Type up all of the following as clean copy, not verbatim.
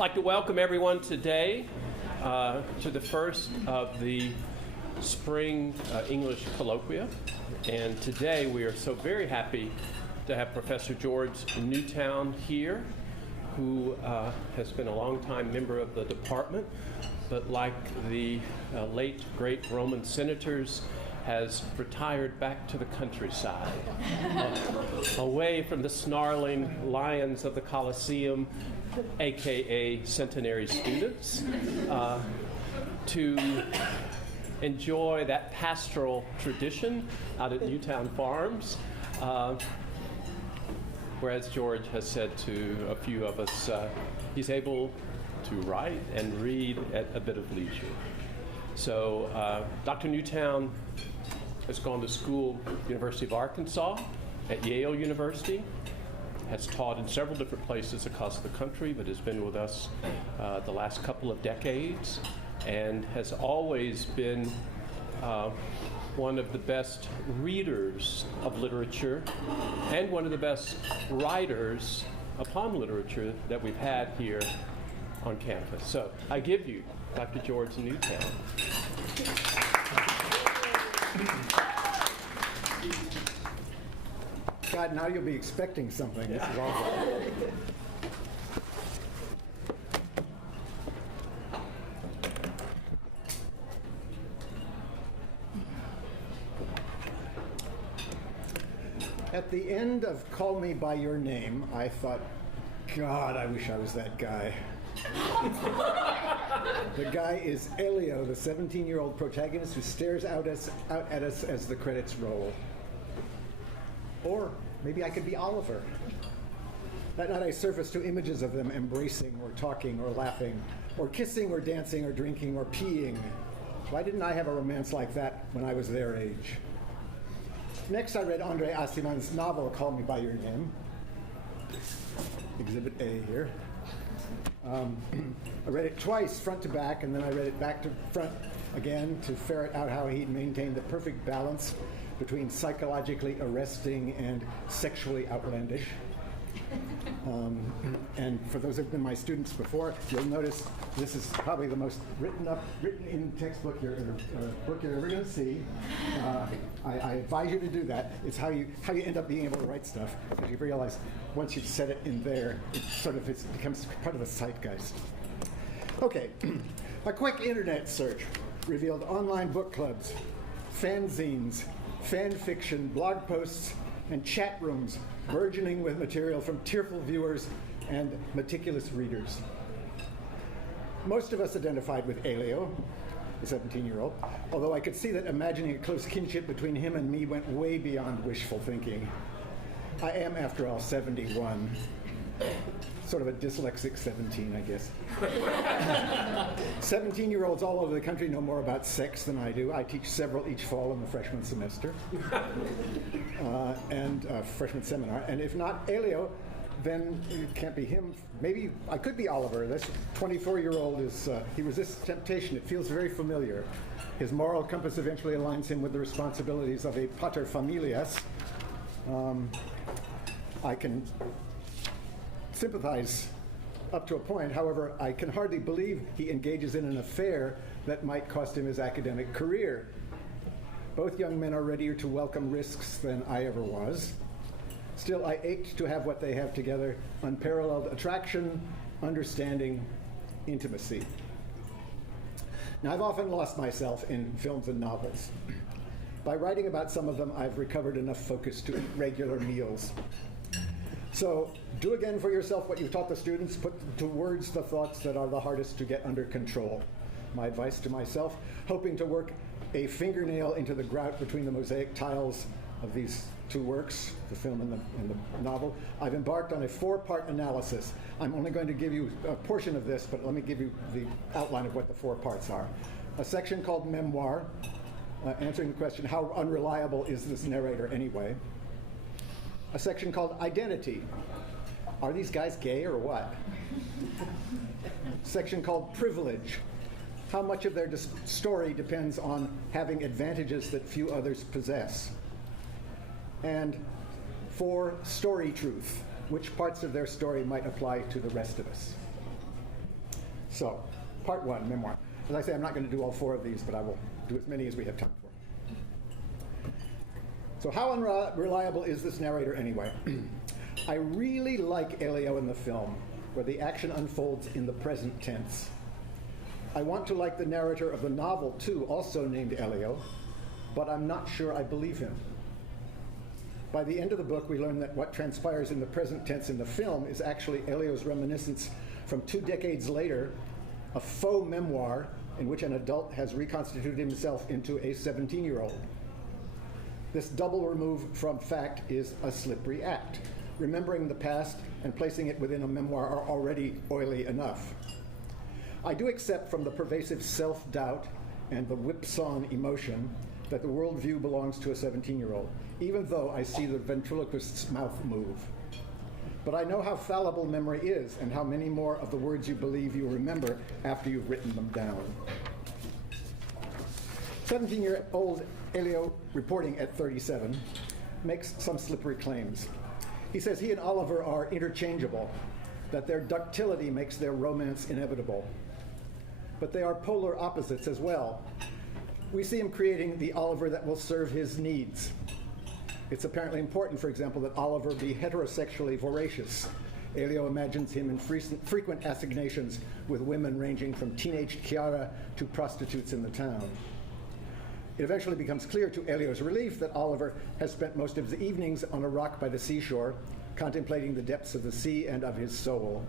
like to welcome everyone today to the first of the spring English Colloquium. And today we are so very happy to have Professor George Newtown here, who has been a long-time member of the department, but like the late, great Roman senators, has retired back to the countryside, away from the snarling lions of the Colloquium, aka centenary students, to enjoy that pastoral tradition out at Newtown Farms. Whereas George has said to a few of us, he's able to write and read at a bit of leisure. So Dr. Newtown has gone to school at the University of Arkansas, at Yale University, has taught in several different places across the country, but has been with us the last couple of decades, and has always been one of the best readers of literature and one of the best writers upon literature that we've had here on campus. So I give you Dr. George Newtown. God, now you'll be expecting something. This is awful. At the end of Call Me By Your Name, I thought, God, I wish I was that guy. The guy is Elio, the 17-year-old protagonist who stares out at us as the credits roll. Or maybe I could be Oliver. That night I surfaced to images of them embracing or talking or laughing or kissing or dancing or drinking or peeing. Why didn't I have a romance like that when I was their age? Next I read André Aciman's novel, Call Me By Your Name. Exhibit A here. I read it twice, front to back, and then I read it back to front again to ferret out how he'd maintained the perfect balance between psychologically arresting and sexually outlandish. And for those who've been my students before, you'll notice this is probably the most written in textbook book you're ever going to see. I advise you to do that. It's how you end up being able to write stuff, because you realize once you've set it in there, it becomes part of the zeitgeist. Okay, a quick internet search revealed online book clubs, fanzines, fan fiction, blog posts, and chat rooms burgeoning with material from tearful viewers and meticulous readers. Most of us identified with Elio, the 17-year-old, although I could see that imagining a close kinship between him and me went way beyond wishful thinking. I am, after all, 71. Sort of a dyslexic 17, I guess. 17-year-olds all over the country know more about sex than I do. I teach several each fall in the freshman semester, and freshman seminar. And if not Elio, then it can't be him. Maybe I could be Oliver. This 24-year-old he resists temptation. It feels very familiar. His moral compass eventually aligns him with the responsibilities of a pater familias. I can sympathize up to a point. However, I can hardly believe he engages in an affair that might cost him his academic career. Both young men are readier to welcome risks than I ever was. Still, I ached to have what they have together: unparalleled attraction, understanding, intimacy. Now, I've often lost myself in films and novels. By writing about some of them, I've recovered enough focus to eat regular meals. So do again for yourself what you've taught the students. Put to words the thoughts that are the hardest to get under control. My advice to myself, hoping to work a fingernail into the grout between the mosaic tiles of these two works, the film and the novel, I've embarked on a 4-part analysis. I'm only going to give you a portion of this, but let me give you the outline of what the 4 parts are. A section called Memoir, answering the question, how unreliable is this narrator anyway? A section called Identity. Are these guys gay or what? Section called Privilege. How much of their story depends on having advantages that few others possess? And 4, Story Truth. Which parts of their story might apply to the rest of us? So, part one, memoir. As I say, I'm not going to do all 4 of these, but I will do as many as we have time for. So how unreliable is this narrator anyway? I really like Elio in the film, where the action unfolds in the present tense. I want to like the narrator of the novel, too, also named Elio, but I'm not sure I believe him. By the end of the book, we learn that what transpires in the present tense in the film is actually Elio's reminiscence from 2 decades later, a faux memoir in which an adult has reconstituted himself into a 17-year-old. This double remove from fact is a slippery act. Remembering the past and placing it within a memoir are already oily enough. I do accept from the pervasive self-doubt and the whipsawn emotion that the worldview belongs to a 17-year-old, even though I see the ventriloquist's mouth move. But I know how fallible memory is and how many more of the words you believe you remember after you've written them down. 17-year-old Elio, reporting at 37, makes some slippery claims. He says he and Oliver are interchangeable, that their ductility makes their romance inevitable. But they are polar opposites as well. We see him creating the Oliver that will serve his needs. It's apparently important, for example, that Oliver be heterosexually voracious. Elio imagines him in frequent assignations with women ranging from teenage Chiara to prostitutes in the town. It eventually becomes clear to Elio's relief that Oliver has spent most of the evenings on a rock by the seashore, contemplating the depths of the sea and of his soul.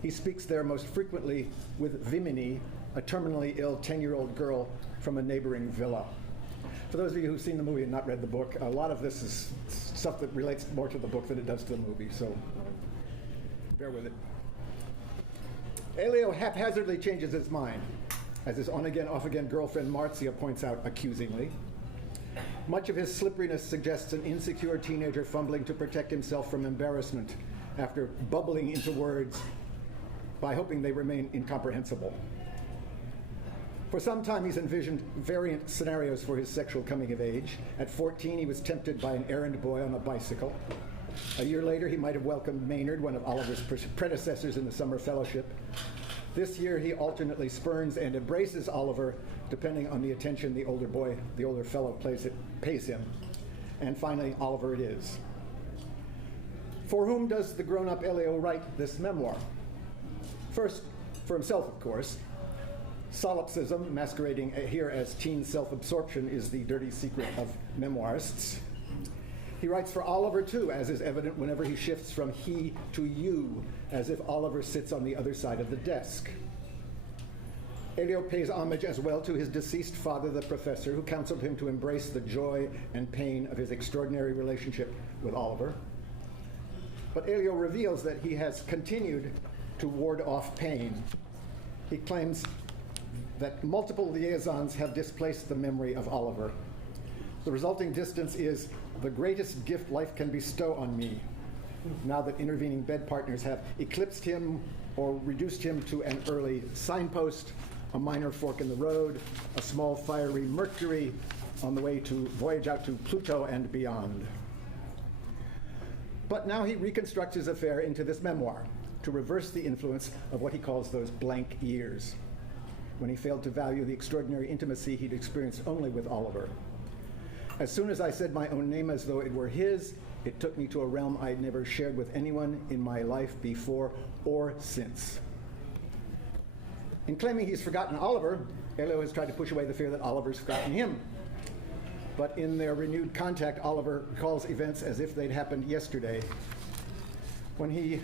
He speaks there most frequently with Vimini, a terminally ill 10-year-old girl from a neighboring villa. For those of you who've seen the movie and not read the book, a lot of this is stuff that relates more to the book than it does to the movie, so bear with it. Elio haphazardly changes his mind, as his on-again, off-again girlfriend Marzia points out accusingly. Much of his slipperiness suggests an insecure teenager fumbling to protect himself from embarrassment after bubbling into words by hoping they remain incomprehensible. For some time, he's envisioned variant scenarios for his sexual coming of age. At 14, he was tempted by an errand boy on a bicycle. A year later, he might have welcomed Maynard, one of Oliver's predecessors in the summer fellowship. This year, he alternately spurns and embraces Oliver, depending on the attention the older fellow pays him. And finally, Oliver it is. For whom does the grown-up Elio write this memoir? First, for himself, of course. Solipsism, masquerading here as teen self-absorption, is the dirty secret of memoirists. He writes for Oliver, too, as is evident whenever he shifts from he to you, as if Oliver sits on the other side of the desk. Elio pays homage as well to his deceased father, the professor, who counseled him to embrace the joy and pain of his extraordinary relationship with Oliver. But Elio reveals that he has continued to ward off pain. He claims that multiple liaisons have displaced the memory of Oliver. The resulting distance is the greatest gift life can bestow on me, now that intervening bed partners have eclipsed him or reduced him to an early signpost, a minor fork in the road, a small fiery Mercury on the way to voyage out to Pluto and beyond. But now he reconstructs his affair into this memoir to reverse the influence of what he calls those blank years, when he failed to value the extraordinary intimacy he'd experienced only with Oliver. As soon as I said my own name as though it were his, it took me to a realm I'd never shared with anyone in my life before or since. In claiming he's forgotten Oliver, Elio has tried to push away the fear that Oliver's forgotten him. But in their renewed contact, Oliver recalls events as if they'd happened yesterday. When he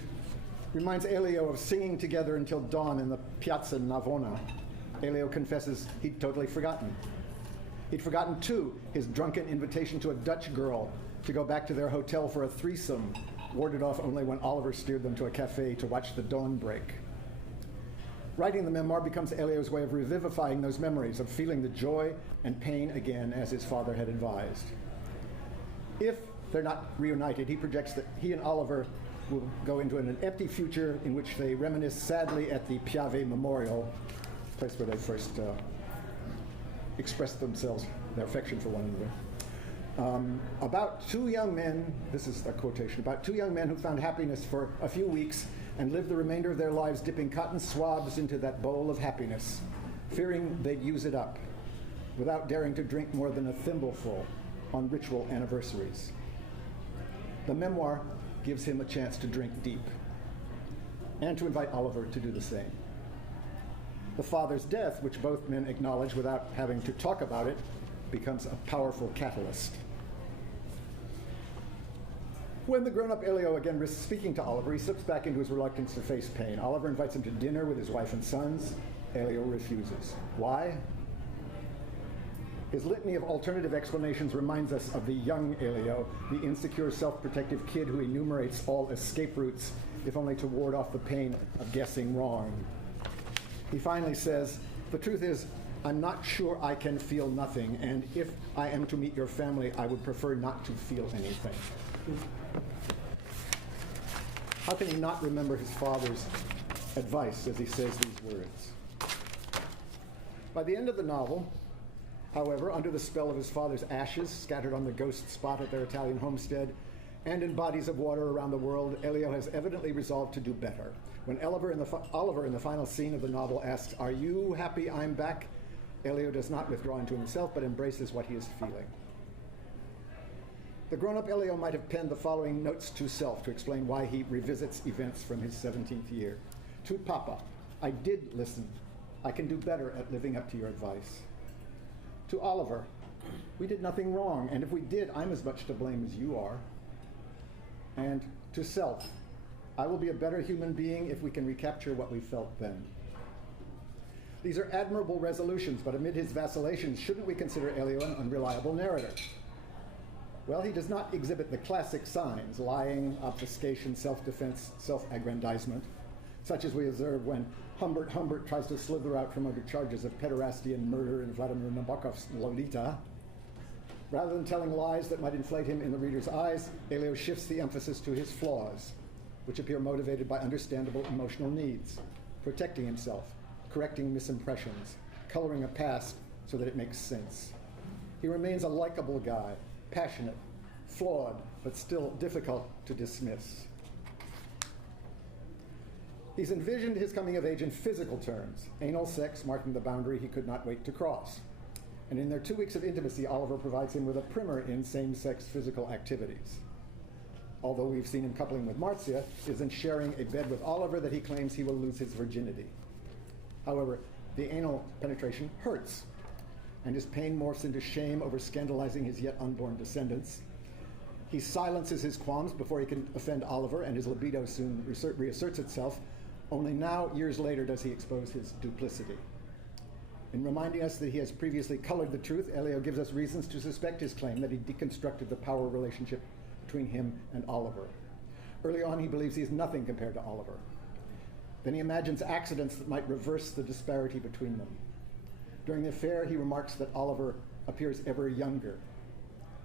reminds Elio of singing together until dawn in the Piazza Navona, Elio confesses he'd totally forgotten. He'd forgotten, too, his drunken invitation to a Dutch girl to go back to their hotel for a threesome, warded off only when Oliver steered them to a cafe to watch the dawn break. Writing the memoir becomes Elio's way of revivifying those memories, of feeling the joy and pain again as his father had advised. If they're not reunited, he projects that he and Oliver will go into an empty future in which they reminisce sadly at the Piave Memorial, place where they first expressed themselves, their affection for one another. About 2 young men, this is a quotation, about 2 young men who found happiness for a few weeks and live the remainder of their lives dipping cotton swabs into that bowl of happiness, fearing they'd use it up, without daring to drink more than a thimbleful on ritual anniversaries. The memoir gives him a chance to drink deep, and to invite Oliver to do the same. The father's death, which both men acknowledge without having to talk about it, becomes a powerful catalyst. When the grown-up Elio again risks speaking to Oliver, he slips back into his reluctance to face pain. Oliver invites him to dinner with his wife and sons. Elio refuses. Why? His litany of alternative explanations reminds us of the young Elio, the insecure, self-protective kid who enumerates all escape routes, if only to ward off the pain of guessing wrong. He finally says, "The truth is, I'm not sure I can feel nothing, and if I am to meet your family, I would prefer not to feel anything." How can he not remember his father's advice as he says these words? By the end of the novel, however, under the spell of his father's ashes scattered on the ghost spot at their Italian homestead and in bodies of water around the world, Elio has evidently resolved to do better. When Oliver in the final scene of the novel asks, "Are you happy I'm back?" Elio does not withdraw into himself, but embraces what he is feeling. The grown-up Elio might have penned the following notes to self to explain why he revisits events from his 17th year. To Papa, I did listen. I can do better at living up to your advice. To Oliver, we did nothing wrong, and if we did, I'm as much to blame as you are. And to self, I will be a better human being if we can recapture what we felt then. These are admirable resolutions, but amid his vacillations, shouldn't we consider Elio an unreliable narrator? Well, he does not exhibit the classic signs, lying, obfuscation, self-defense, self-aggrandizement, such as we observe when Humbert tries to slither out from under charges of pederasty and murder in Vladimir Nabokov's Lolita. Rather than telling lies that might inflate him in the reader's eyes, Elio shifts the emphasis to his flaws, which appear motivated by understandable emotional needs, protecting himself, correcting misimpressions, coloring a past so that it makes sense. He remains a likable guy, passionate, flawed, but still difficult to dismiss. He's envisioned his coming of age in physical terms, anal sex marking the boundary he could not wait to cross. And in their 2 weeks of intimacy, Oliver provides him with a primer in same-sex physical activities. Although we've seen him coupling with Marzia, it is in sharing a bed with Oliver that he claims he will lose his virginity. However, the anal penetration hurts, and his pain morphs into shame over scandalizing his yet unborn descendants. He silences his qualms before he can offend Oliver, and his libido soon reasserts itself. Only now, years later, does he expose his duplicity. In reminding us that he has previously colored the truth, Elio gives us reasons to suspect his claim that he deconstructed the power relationship between him and Oliver. Early on, he believes he is nothing compared to Oliver. Then he imagines accidents that might reverse the disparity between them. During the affair, he remarks that Oliver appears ever younger.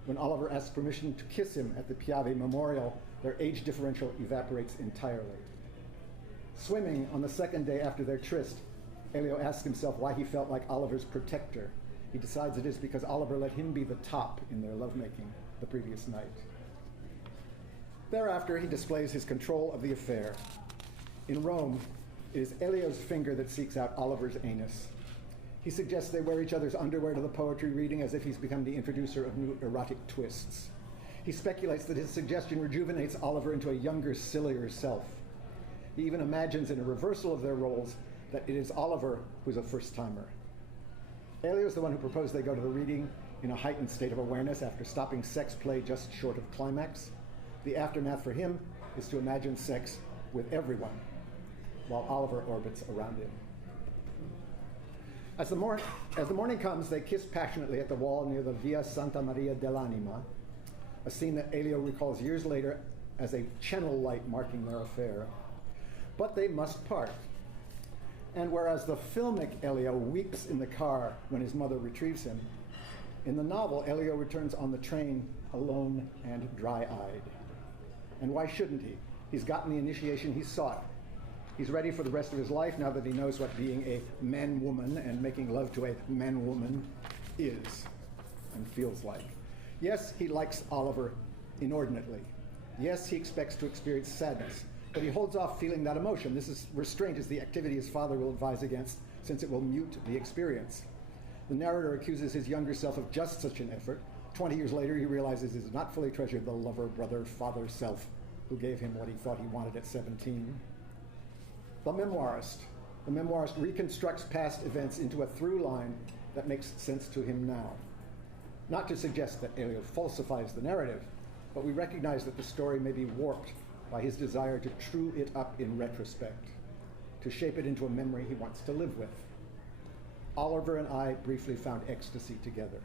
When Oliver asks permission to kiss him at the Piave Memorial, their age differential evaporates entirely. Swimming on the second day after their tryst, Elio asks himself why he felt like Oliver's protector. He decides it is because Oliver let him be the top in their lovemaking the previous night. Thereafter, he displays his control of the affair. In Rome, it is Elio's finger that seeks out Oliver's anus. He suggests they wear each other's underwear to the poetry reading as if he's become the introducer of new erotic twists. He speculates that his suggestion rejuvenates Oliver into a younger, sillier self. He even imagines in a reversal of their roles that it is Oliver who's a first-timer. Elio is the one who proposed they go to the reading in a heightened state of awareness after stopping sex play just short of climax. The aftermath for him is to imagine sex with everyone, while Oliver orbits around him. As the morning comes, they kiss passionately at the wall near the Via Santa Maria dell'Anima, a scene that Elio recalls years later as a channel light marking their affair. But they must part. And whereas the filmic Elio weeps in the car when his mother retrieves him, in the novel, Elio returns on the train alone and dry-eyed. And why shouldn't he? He's gotten the initiation he sought. He's ready for the rest of his life now that he knows what being a man-woman and making love to a man-woman is and feels like. Yes, he likes Oliver inordinately. Yes, he expects to experience sadness, But he holds off feeling that emotion. Restraint is the activity his father will advise against, since it will mute the experience. The narrator accuses his younger self of just such an effort. 20 years later, he realizes he has not fully treasured the lover, brother, father self who gave him what he thought he wanted at 17. The memoirist. The memoirist reconstructs past events into a through line that makes sense to him now. Not to suggest that Elio falsifies the narrative, but we recognize that the story may be warped by his desire to true it up in retrospect, to shape it into a memory he wants to live with. Oliver and I briefly found ecstasy together.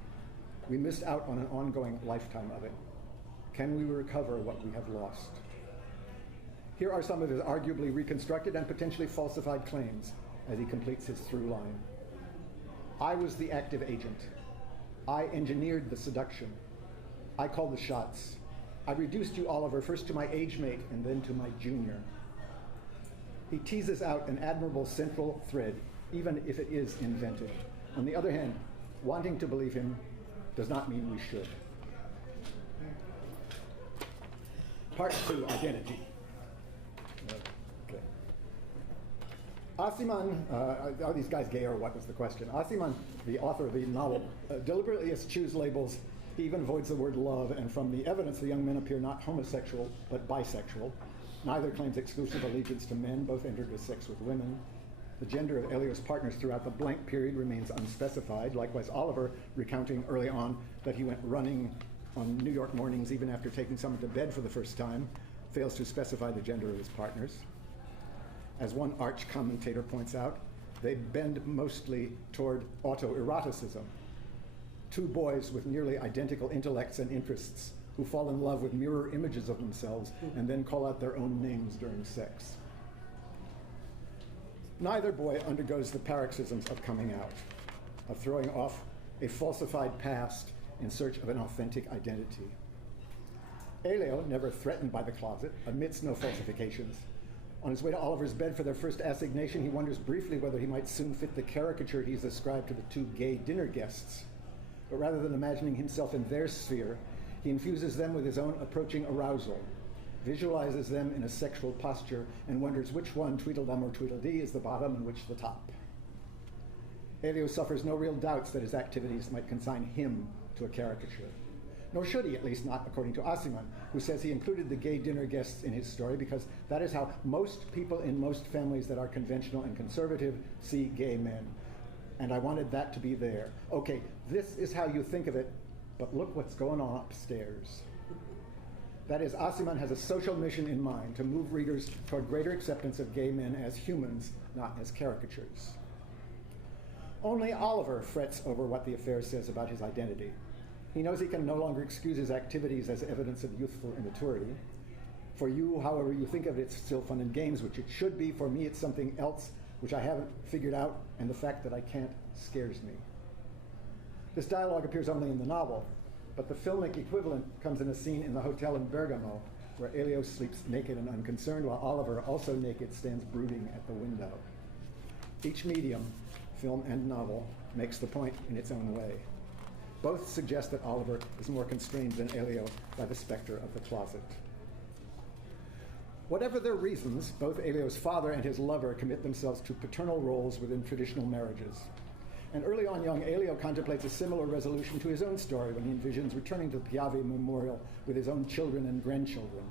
We missed out on an ongoing lifetime of it. Can we recover what we have lost? Here are some of his arguably reconstructed and potentially falsified claims as he completes his through line. I was the active agent. I engineered the seduction. I called the shots. I reduced you, Oliver, first to my age mate and then to my junior. He teases out an admirable central thread, even if it is invented. On the other hand, wanting to believe him does not mean we should. Part 2, identity. Okay. Asiman, are these guys gay or what was the question? Asiman, the author of the novel, deliberately eschews labels. He even avoids the word love, and from the evidence, the young men appear not homosexual, but bisexual. Neither claims exclusive allegiance to men, both entered with sex with women. The gender of Elio's partners throughout the blank period remains unspecified. Likewise, Oliver, recounting early on that he went running on New York mornings even after taking someone to bed for the first time, fails to specify the gender of his partners. As one arch commentator points out, they bend mostly toward autoeroticism. Two boys with nearly identical intellects and interests who fall in love with mirror images of themselves and then call out their own names during sex. Neither boy undergoes the paroxysms of coming out, of throwing off a falsified past in search of an authentic identity. Elio, never threatened by the closet, admits no falsifications. On his way to Oliver's bed for their first assignation, he wonders briefly whether he might soon fit the caricature he's ascribed to the two gay dinner guests. But rather than imagining himself in their sphere, he infuses them with his own approaching arousal, visualizes them in a sexual posture, and wonders which one, Tweedledum or Tweedledee, is the bottom and which the top. Elio suffers no real doubts that his activities might consign him to a caricature. Nor should he, at least not according to Asiman, who says he included the gay dinner guests in his story because that is how most people in most families that are conventional and conservative see gay men. And I wanted that to be there. Okay, this is how you think of it, but look what's going on upstairs. That is, Asiman has a social mission in mind, to move readers toward greater acceptance of gay men as humans, not as caricatures. Only Oliver frets over what the affair says about his identity. He knows he can no longer excuse his activities as evidence of youthful immaturity. For you, however you think of it, it's still fun and games, which it should be. For me, it's something else, which I haven't figured out, and the fact that I can't scares me. This dialogue appears only in the novel, but the filmic equivalent comes in a scene in the hotel in Bergamo, where Elio sleeps naked and unconcerned, while Oliver, also naked, stands brooding at the window. Each medium, film and novel, makes the point in its own way. Both suggest that Oliver is more constrained than Elio by the specter of the closet. Whatever their reasons, both Elio's father and his lover commit themselves to paternal roles within traditional marriages. And early on, young Elio contemplates a similar resolution to his own story when he envisions returning to the Piave Memorial with his own children and grandchildren.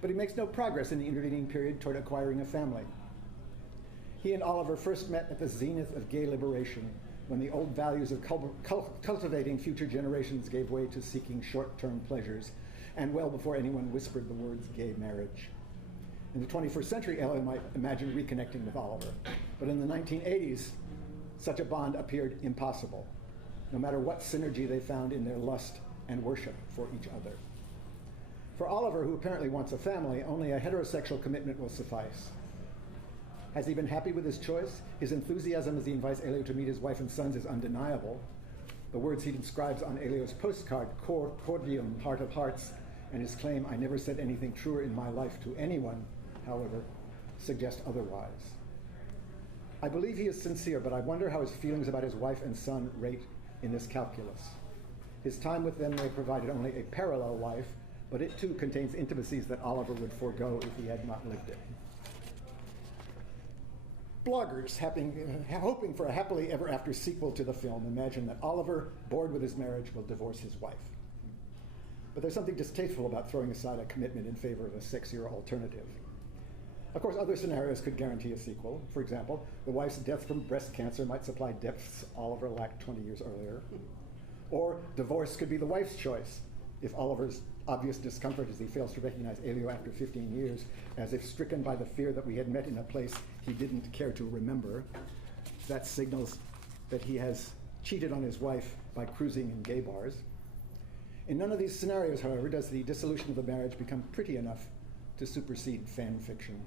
But he makes no progress in the intervening period toward acquiring a family. He and Oliver first met at the zenith of gay liberation, when the old values of cultivating future generations gave way to seeking short-term pleasures, and well before anyone whispered the words gay marriage. In the 21st century, Elio might imagine reconnecting with Oliver, but in the 1980s, such a bond appeared impossible, no matter what synergy they found in their lust and worship for each other. For Oliver, who apparently wants a family, only a heterosexual commitment will suffice. Has he been happy with his choice? His enthusiasm as he invites Elio to meet his wife and sons is undeniable. The words he describes on Elio's postcard, cordium, heart of hearts, and his claim, I never said anything truer in my life to anyone, however, suggest otherwise. I believe he is sincere, but I wonder how his feelings about his wife and son rate in this calculus. His time with them may have provided only a parallel life, but it too contains intimacies that Oliver would forego if he had not lived it. Bloggers, hoping for a happily ever after sequel to the film, imagine that Oliver, bored with his marriage, will divorce his wife. But there's something distasteful about throwing aside a commitment in favor of a sexier alternative. Of course, other scenarios could guarantee a sequel. For example, the wife's death from breast cancer might supply depths Oliver lacked 20 years earlier. Or divorce could be the wife's choice, if Oliver's obvious discomfort as he fails to recognize Elio after 15 years, as if stricken by the fear that we had met in a place he didn't care to remember. That signals that he has cheated on his wife by cruising in gay bars. In none of these scenarios, however, does the dissolution of the marriage become pretty enough to supersede fan fiction.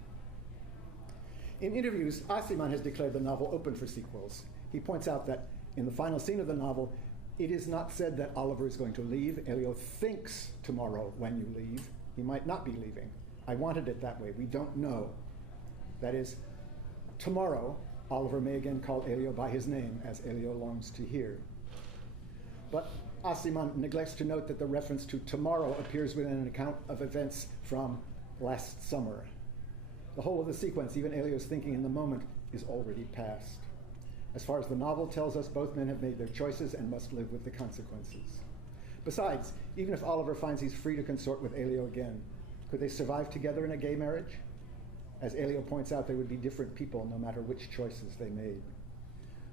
In interviews, Aciman has declared the novel open for sequels. He points out that in the final scene of the novel, it is not said that Oliver is going to leave. Elio thinks tomorrow when you leave. He might not be leaving. I wanted it that way. We don't know. That is, tomorrow, Oliver may again call Elio by his name, as Elio longs to hear. But Aciman neglects to note that the reference to tomorrow appears within an account of events from last summer. The whole of the sequence, even Elio's thinking in the moment, is already past. As far as the novel tells us, both men have made their choices and must live with the consequences. Besides, even if Oliver finds he's free to consort with Elio again, could they survive together in a gay marriage? As Elio points out, they would be different people no matter which choices they made.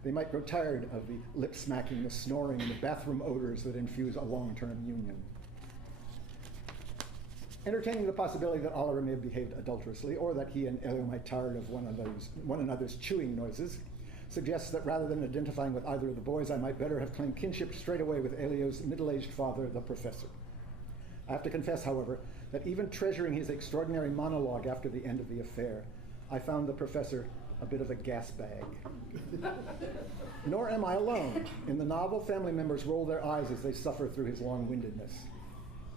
They might grow tired of the lip-smacking, the snoring, and the bathroom odors that infuse a long-term union. Entertaining the possibility that Oliver may have behaved adulterously, or that he and Elio might tired of one another's chewing noises, suggests that rather than identifying with either of the boys, I might better have claimed kinship straight away with Elio's middle-aged father, the professor. I have to confess, however, that even treasuring his extraordinary monologue after the end of the affair, I found the professor a bit of a gas bag. Nor am I alone. In the novel, family members roll their eyes as they suffer through his long-windedness.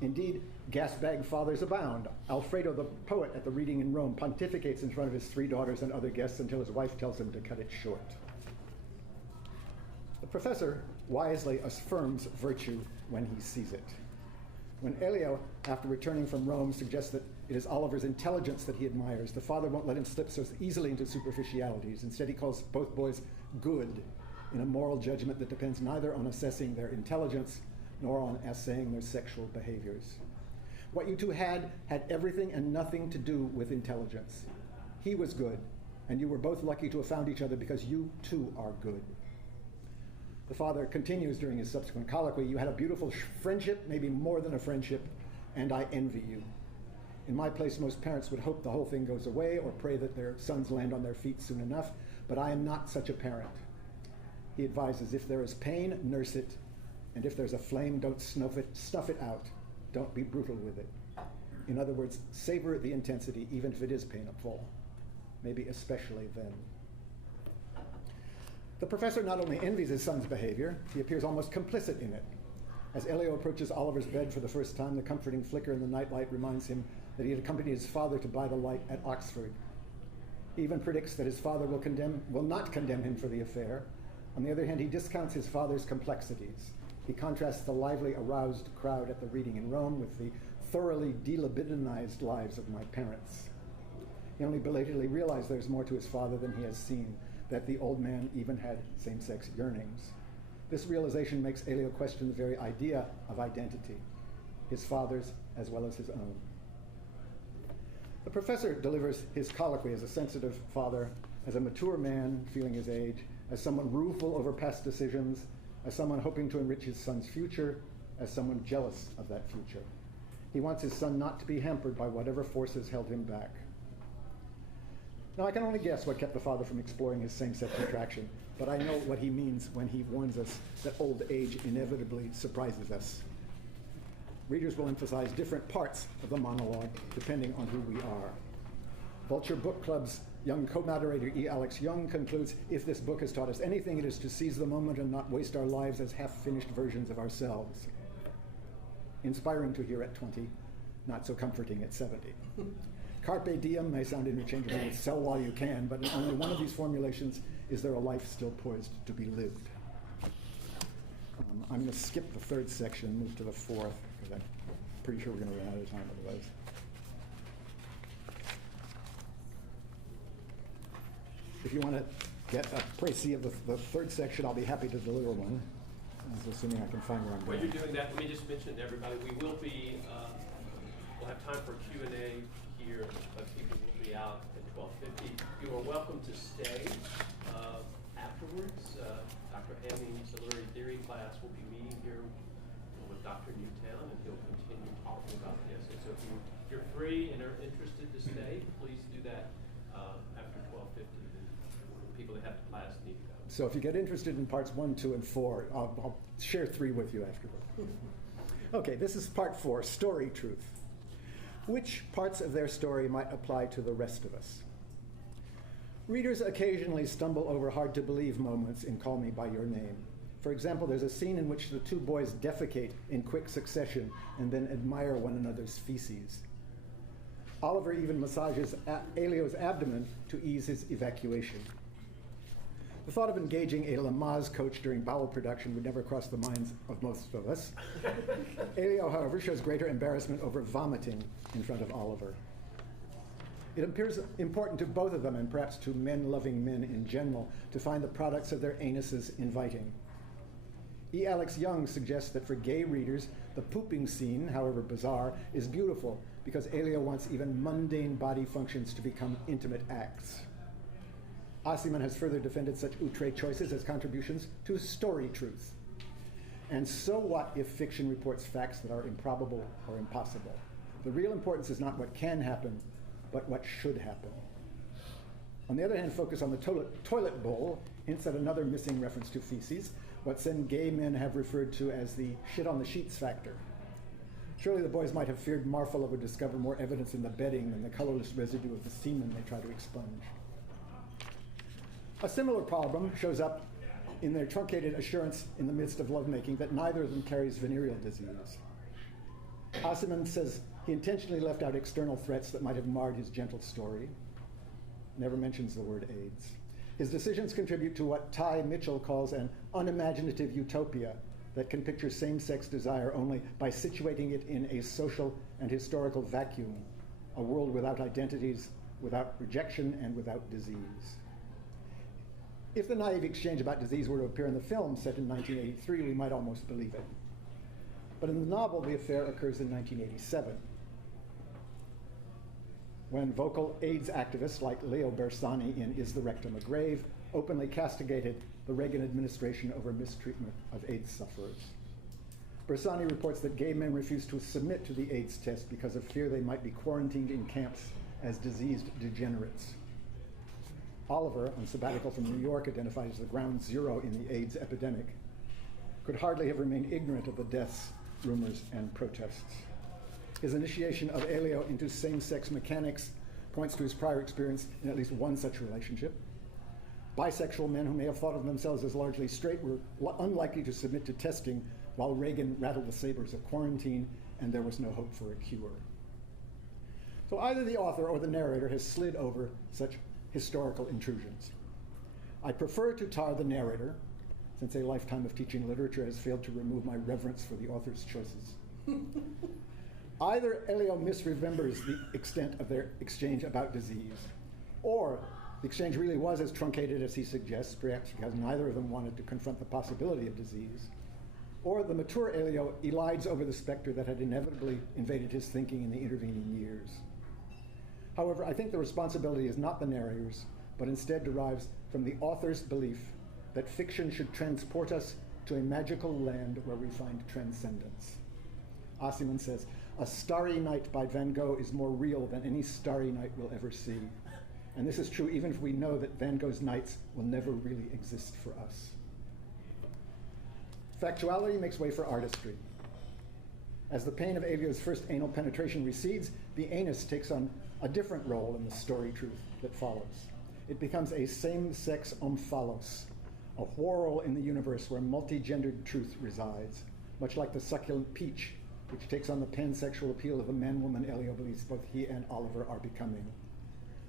Indeed, gas bag fathers abound. Alfredo, the poet at the reading in Rome, pontificates in front of his 3 daughters and other guests until his wife tells him to cut it short. The professor wisely affirms virtue when he sees it. When Elio, after returning from Rome, suggests that it is Oliver's intelligence that he admires, the father won't let him slip so easily into superficialities. Instead, he calls both boys good in a moral judgment that depends neither on assessing their intelligence nor on assaying their sexual behaviors. What you two had everything and nothing to do with intelligence. He was good, and you were both lucky to have found each other because you too are good. The father continues during his subsequent colloquy, you had a beautiful friendship, maybe more than a friendship, and I envy you. In my place, most parents would hope the whole thing goes away or pray that their sons land on their feet soon enough, but I am not such a parent. He advises, if there is pain, nurse it, and if there's a flame, don't snuff it out. Don't be brutal with it. In other words, savor the intensity, even if it is painful, maybe especially then. The professor not only envies his son's behavior, he appears almost complicit in it. As Elio approaches Oliver's bed for the first time, the comforting flicker in the nightlight reminds him that he had accompanied his father to buy the light at Oxford. He even predicts that his father will not condemn him for the affair. On the other hand, he discounts his father's complexities. He contrasts the lively, aroused crowd at the reading in Rome with the thoroughly delibidinized lives of my parents. He only belatedly realized there's more to his father than he has seen, that the old man even had same-sex yearnings. This realization makes Elio question the very idea of identity, his father's as well as his own. The professor delivers his colloquy as a sensitive father, as a mature man feeling his age, as someone rueful over past decisions, as someone hoping to enrich his son's future, as someone jealous of that future. He wants his son not to be hampered by whatever forces held him back. Now, I can only guess what kept the father from exploring his same-sex attraction, but I know what he means when he warns us that old age inevitably surprises us. Readers will emphasize different parts of the monologue depending on who we are. Vulture Book Club's young co-moderator E. Alex Young concludes, if this book has taught us anything, it is to seize the moment and not waste our lives as half-finished versions of ourselves. Inspiring to hear at 20, not so comforting at 70. Carpe diem may sound interchangeable with sell while you can, but in only one of these formulations is there a life still poised to be lived. I'm going to skip the third section and move to the fourth, because pretty sure we're going to run out of time otherwise. If you want to get a précis of the third section, I'll be happy to deliver one, assuming I can find where I'm While going. you're doing that, let me just mention to everybody, we'll have time for Q&A here, but people will be out at 12:50. You are welcome to stay afterwards. Dr. Hamming's literary theory class will be meeting here with Dr. Newtown, and he'll continue talking about this. And so if you're free and are interested to stay, please do that after 12:50. People that have the class need to go. So if you get interested in parts 1, 2, and 4, I'll share 3 with you afterward. Okay, this is part 4, story truth. Which parts of their story might apply to the rest of us? Readers occasionally stumble over hard-to-believe moments in Call Me By Your Name. For example, there's a scene in which the two boys defecate in quick succession and then admire one another's feces. Oliver even massages Elio's abdomen to ease his evacuation. The thought of engaging a Lamaze coach during bowel production would never cross the minds of most of us. Elio, however, shows greater embarrassment over vomiting in front of Oliver. It appears important to both of them, and perhaps to men-loving men in general, to find the products of their anuses inviting. E. Alex Young suggests that for gay readers, the pooping scene, however bizarre, is beautiful because Elio wants even mundane body functions to become intimate acts. Ossiman has further defended such outre choices as contributions to story truth. And so what if fiction reports facts that are improbable or impossible? The real importance is not what can happen, but what should happen. On the other hand, focus on the toilet bowl hints at another missing reference to feces, what some gay men have referred to as the shit on the sheets factor. Surely the boys might have feared Marfala would discover more evidence in the bedding than the colorless residue of the semen they try to expunge. A similar problem shows up in their truncated assurance in the midst of lovemaking that neither of them carries venereal disease. Ossiman says he intentionally left out external threats that might have marred his gentle story. Never mentions the word AIDS. His decisions contribute to what Ty Mitchell calls an unimaginative utopia that can picture same-sex desire only by situating it in a social and historical vacuum, a world without identities, without rejection, and without disease. If the naive exchange about disease were to appear in the film set in 1983, we might almost believe it. But in the novel, the affair occurs in 1987, when vocal AIDS activists like Leo Bersani in Is the Rectum a Grave openly castigated the Reagan administration over mistreatment of AIDS sufferers. Bersani reports that gay men refused to submit to the AIDS test because of fear they might be quarantined in camps as diseased degenerates. Oliver, on sabbatical from New York, identified as the ground zero in the AIDS epidemic, could hardly have remained ignorant of the deaths, rumors, and protests. His initiation of Elio into same-sex mechanics points to his prior experience in at least one such relationship. Bisexual men who may have thought of themselves as largely straight were unlikely to submit to testing while Reagan rattled the sabers of quarantine and there was no hope for a cure. So either the author or the narrator has slid over such historical intrusions. I prefer to tar the narrator, since a lifetime of teaching literature has failed to remove my reverence for the author's choices. Either Elio misremembers the extent of their exchange about disease, or the exchange really was as truncated as he suggests, perhaps because neither of them wanted to confront the possibility of disease, or the mature Elio elides over the specter that had inevitably invaded his thinking in the intervening years. However, I think the responsibility is not the narrator's, but instead derives from the author's belief that fiction should transport us to a magical land where we find transcendence. Ossiman says, "A Starry Night by Van Gogh is more real than any starry night we'll ever see." And this is true even if we know that Van Gogh's nights will never really exist for us. Factuality makes way for artistry. As the pain of Elio's first anal penetration recedes, the anus takes on a different role in the story truth that follows. It becomes a same-sex omphalos, a whorl in the universe where multi-gendered truth resides, much like the succulent peach, which takes on the pansexual appeal of the man-woman Elio believes both he and Oliver are becoming.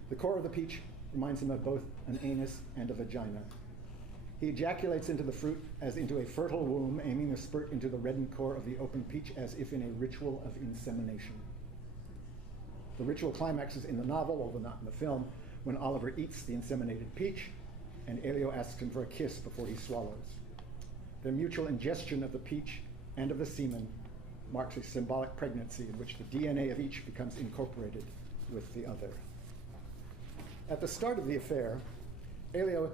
The core of the peach reminds him of both an anus and a vagina. He ejaculates into the fruit as into a fertile womb, aiming the spurt into the reddened core of the open peach as if in a ritual of insemination. The ritual climaxes in the novel, although not in the film, when Oliver eats the inseminated peach and Elio asks him for a kiss before he swallows. Their mutual ingestion of the peach and of the semen marks a symbolic pregnancy in which the DNA of each becomes incorporated with the other. At the start of the affair, Elio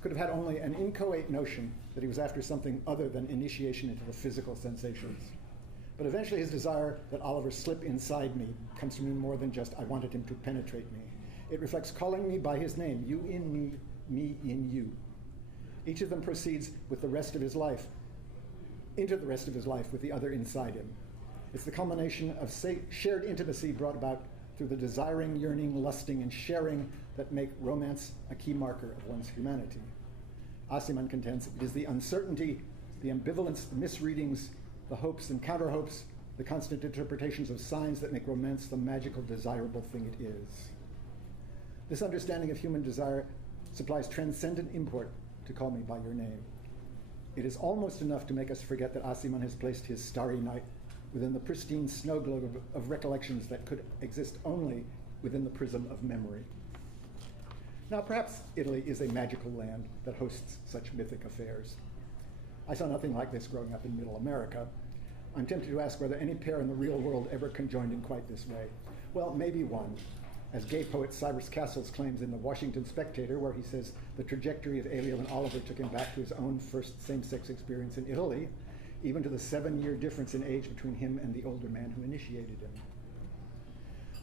could have had only an inchoate notion that he was after something other than initiation into the physical sensations. But eventually his desire that Oliver slip inside me comes to mean more than just I wanted him to penetrate me. It reflects calling me by his name, you in me, me in you. Each of them proceeds with the rest of his life, into the rest of his life with the other inside him. It's the culmination of shared intimacy brought about through the desiring, yearning, lusting, and sharing that make romance a key marker of one's humanity. Aciman contends it is the uncertainty, the ambivalence, the misreadings, the hopes and counter-hopes, the constant interpretations of signs that make romance the magical, desirable thing it is. This understanding of human desire supplies transcendent import to Call Me By Your Name. It is almost enough to make us forget that Aciman has placed his starry night within the pristine snow globe of recollections that could exist only within the prism of memory. Now, perhaps Italy is a magical land that hosts such mythic affairs. I saw nothing like this growing up in Middle America. I'm tempted to ask whether any pair in the real world ever conjoined in quite this way. Well, maybe one, as gay poet Cyrus Castles claims in the Washington Spectator, where he says the trajectory of Elio and Oliver took him back to his own first same-sex experience in Italy, even to the 7-year difference in age between him and the older man who initiated him.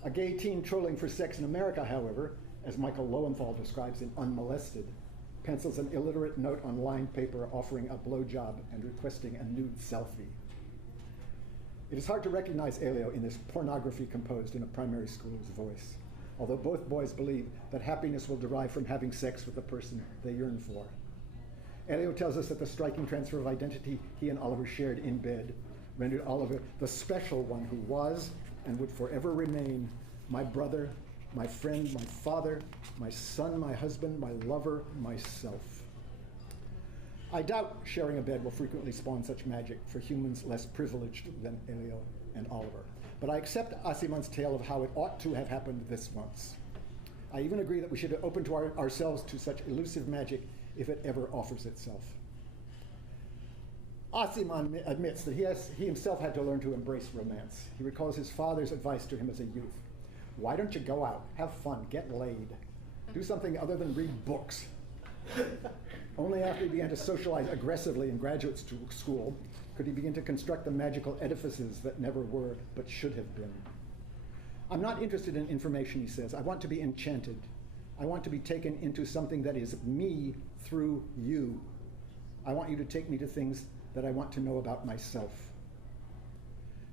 A gay teen trolling for sex in America, however, as Michael Lowenthal describes in Unmolested, pencils an illiterate note on lined paper offering a blowjob and requesting a nude selfie. It is hard to recognize Elio in this pornography composed in a primary school's voice, although both boys believe that happiness will derive from having sex with the person they yearn for. Elio tells us that the striking transfer of identity he and Oliver shared in bed rendered Oliver the special one who was and would forever remain my brother, my friend, my father, my son, my husband, my lover, myself. I doubt sharing a bed will frequently spawn such magic for humans less privileged than Elio and Oliver. But I accept Aciman's tale of how it ought to have happened this once. I even agree that we should be open to ourselves to such elusive magic if it ever offers itself. Aciman admits that he himself had to learn to embrace romance. He recalls his father's advice to him as a youth. Why don't you go out, have fun, get laid, do something other than read books? Only after he began to socialize aggressively in graduate school could he begin to construct the magical edifices that never were but should have been. I'm not interested in information, he says. I want to be enchanted. I want to be taken into something that is me through you. I want you to take me to things that I want to know about myself.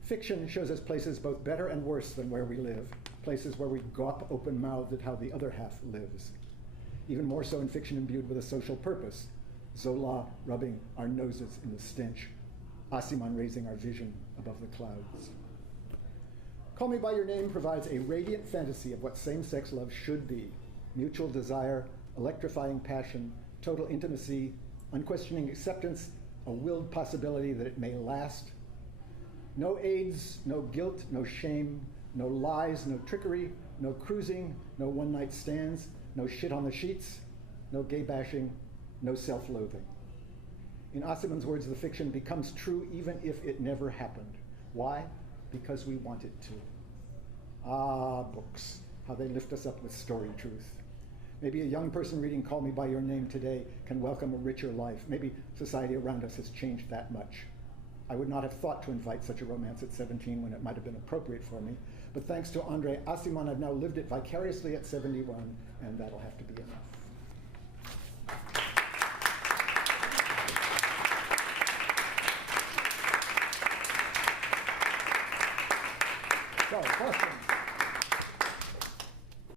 Fiction shows us places both better and worse than where we live, places where we gawp open-mouthed at how the other half lives. Even more so in fiction imbued with a social purpose, Zola rubbing our noses in the stench, Aciman raising our vision above the clouds. Call Me By Your Name provides a radiant fantasy of what same-sex love should be: mutual desire, electrifying passion, total intimacy, unquestioning acceptance, a willed possibility that it may last. No aids, no guilt, no shame, no lies, no trickery, no cruising, no one-night stands, no shit on the sheets, no gay bashing, no self-loathing. In Aciman's words, the fiction becomes true even if it never happened. Why? Because we want it to. Ah, books, how they lift us up with story truth. Maybe a young person reading Call Me By Your Name today can welcome a richer life. Maybe society around us has changed that much. I would not have thought to invite such a romance at 17 when it might have been appropriate for me, but thanks to Andre Aciman, I've now lived it vicariously at 71, and that'll have to be enough. So, questions?